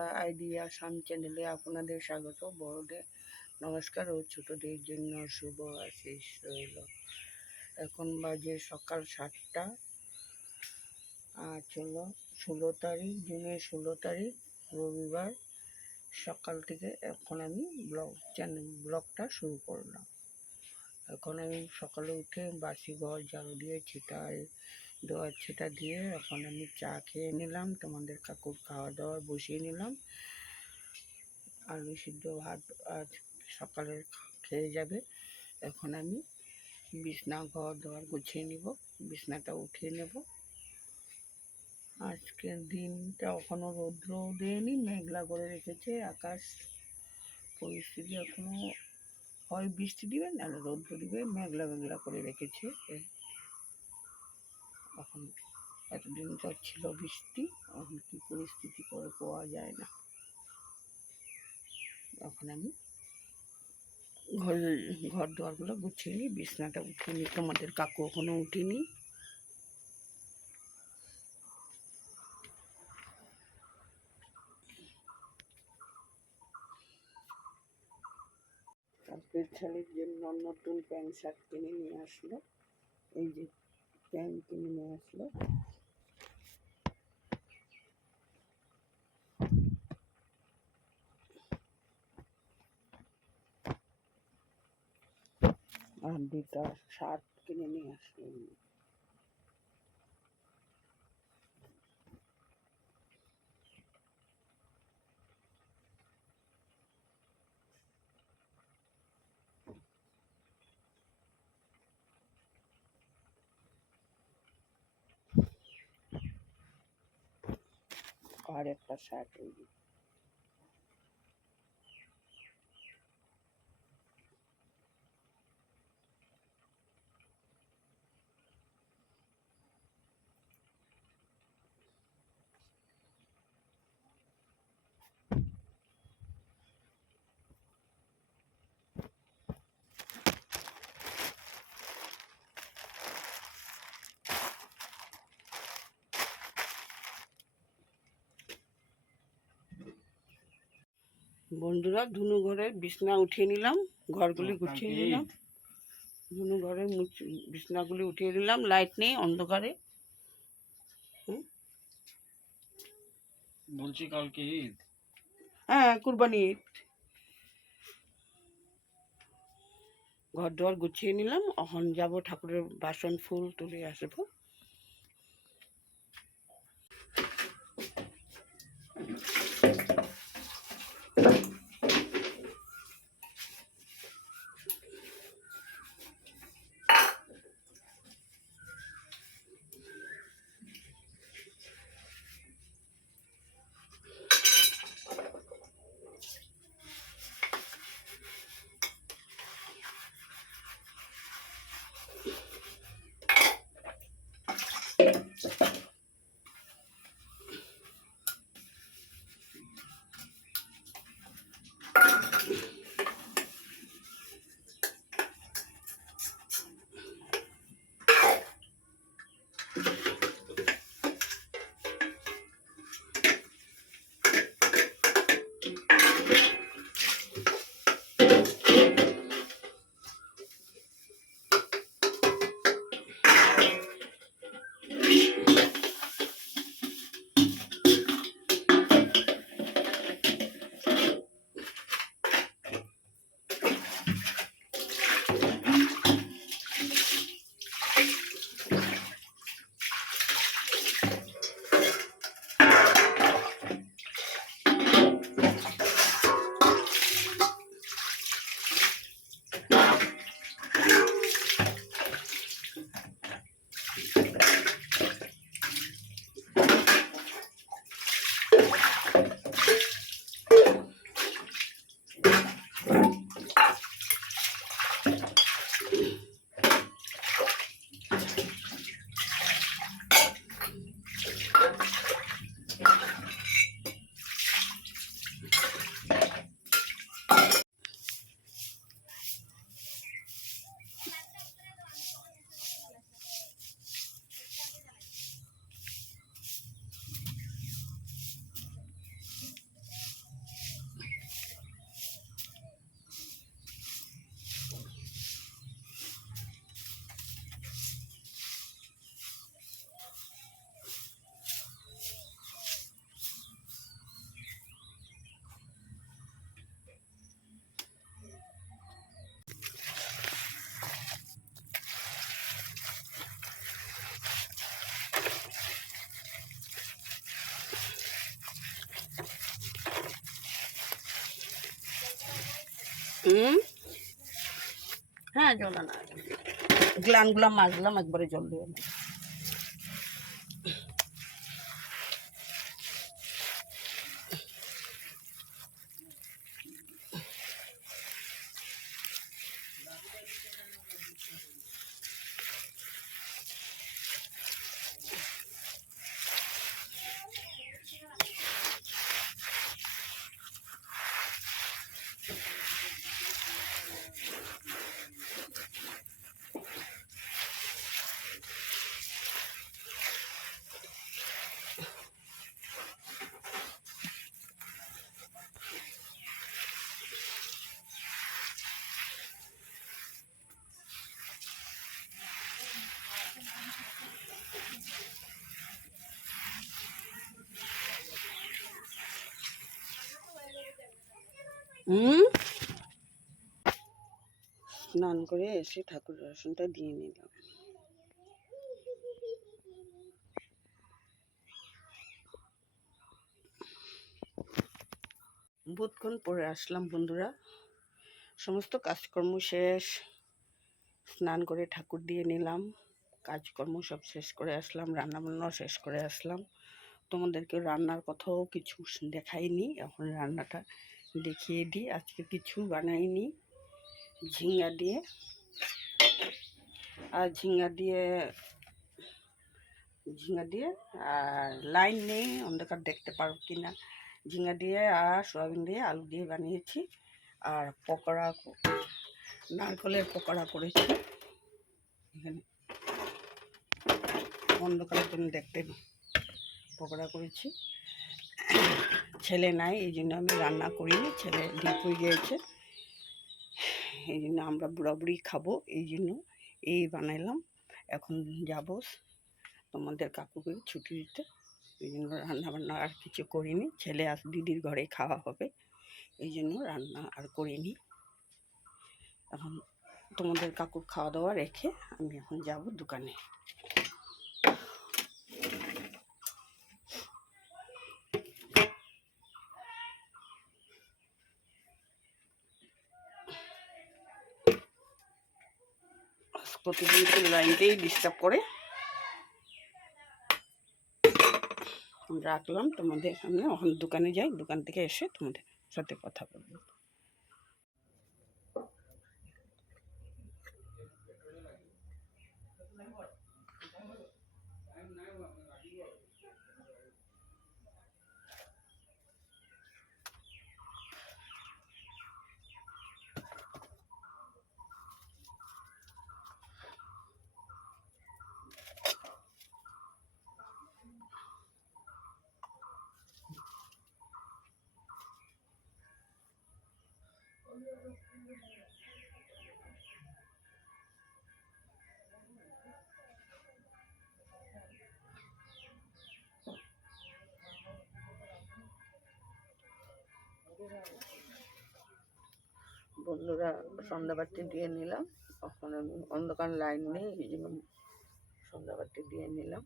বন্ধুরা, আইডিয়া সান চ্যানেলে আপনাদের স্বাগত। বড়দের নমস্কার ও ছোটদের জন্য শুভ আশিস রইল। এখন বাজে সকাল 7টা। আজ হলো 16 তারিখ, জুনের 16 তারিখ, রবিবার। সকাল থেকে এখন আমি ব্লগটা শুরু করলাম। এখন আমি সকালে উঠে বাসি ঘর ঝাড়ু দিয়ে দোয়ার ছিটা দিয়ে এখন আমি চা খেয়ে নিলাম। তোমাদের কাকুর খাওয়া দাওয়া বসিয়ে নিলাম। আলু সিদ্ধ ভাত আজ সকালে খেয়ে যাবে। এখন আমি বিছনা ঘর দোয়ার গুছিয়ে নিব, বিছনাটা উঠিয়ে নেব। আজকের দিনটা এখনো রৌদ্র দেয়নি, মেঘলা করে রেখেছে আকাশ। পরিস্থিতি এখনো হয় বৃষ্টি দিবে না রৌদ্র দিবে, মেঘলা মেঘলা করে রেখেছে। এখন এতদিন তো ছিল বৃষ্টি, এখন কি পরিস্থিতি করে পাওয়া যায় না। এখন আমি ঘর দুয়ারগুলো গুছিয়ে নিই, বিছনাটা উঠিয়ে নিই। তোমাদের কাকু এখনো উঠিনি। কালকের ছেলের জন্য নতুন প্যান্ট শার্ট কিনে নিয়ে আসলো। এই যে প্যান্ট কিনে নিয়ে আসলো। আর দুটা শার্ট কিনে নিয়ে আসলো। আর একটা শার্ট এই যে। বন্ধুরা, ধুনু ঘরের বিছনা উঠিয়ে নিলাম, ঘরগুলি গুছিয়ে নিলাম। ধুনু ঘরের বিছনাগুলি উঠিয়ে নিলাম। লাইট নেই, অন্ধকারে। বলছি কালকে ঈদ। হ্যাঁ, কুরবানি ঈদ। ঘর দুয়ার গুছিয়ে নিলাম। এখন যাব ঠাকুরের বাসন ফুল তুলে আসবো। হ্যাঁ জল আনা গ্লানগুলা মাজলাম, একবারে জল দিয়ে না। স্নান করে এসে ঠাকুর দর্শনটা দিয়ে নিলাম। বহুতক্ষণ পরে আসলাম বন্ধুরা, সমস্ত কাজকর্ম শেষ, স্নান করে ঠাকুর দিয়ে নিলাম, কাজকর্ম সব শেষ করে আসলাম, রান্নাবান্নাও শেষ করে আসলাম। তোমাদেরকে রান্নার কথাও কিছু দেখাইনি, এখন রান্নাটা দেখিয়ে দিই। আজকে কিছু বানাইনি, ঝিঙ্গা দিয়ে আর লাইন নেই, অন্ধকার দেখতে পারো কি না। ঝিঙ্গা দিয়ে আর সয়াবিন দিয়ে আলু দিয়ে বানিয়েছি। আর পকোড়া, নারকেলের পকোড়া করেছি। এখানে অন্ধকারের জন্য দেখতে পকোড়া করেছি। ছেলে নাই, এই জন্য আমি রান্না করিনি, ছেলে ডিউটি গিয়েছে, এই জন্য আমরা বুড়াবুড়ি খাবো, এই জন্য এই বানাইলাম। এখন যাব তোমাদের কাকুকে ছুটি দিতে, এই জন্য রান্নাবান্না আর কিছু করিনি। ছেলে আজ দিদির ঘরে খাওয়া হবে, এই জন্য রান্না আর করিনি। এখন তোমাদের কাকুর খাওয়া দাওয়া রেখে আমি এখন যাব দোকানে। প্রতিদিন লাইনটাই ডিস্টার্ব করে, রাখলাম তোমাদের সামনে। এখন দোকানে যাই, দোকান থেকে এসে তোমাদের সাথে কথা বলবো। বন্ধুরা সন্ধ্যাবাতি দিয়ে নিলাম, এখন আমি অন্ধকার লাইন নেই, এই জন্য সন্ধ্যাবাতি দিয়ে নিলাম।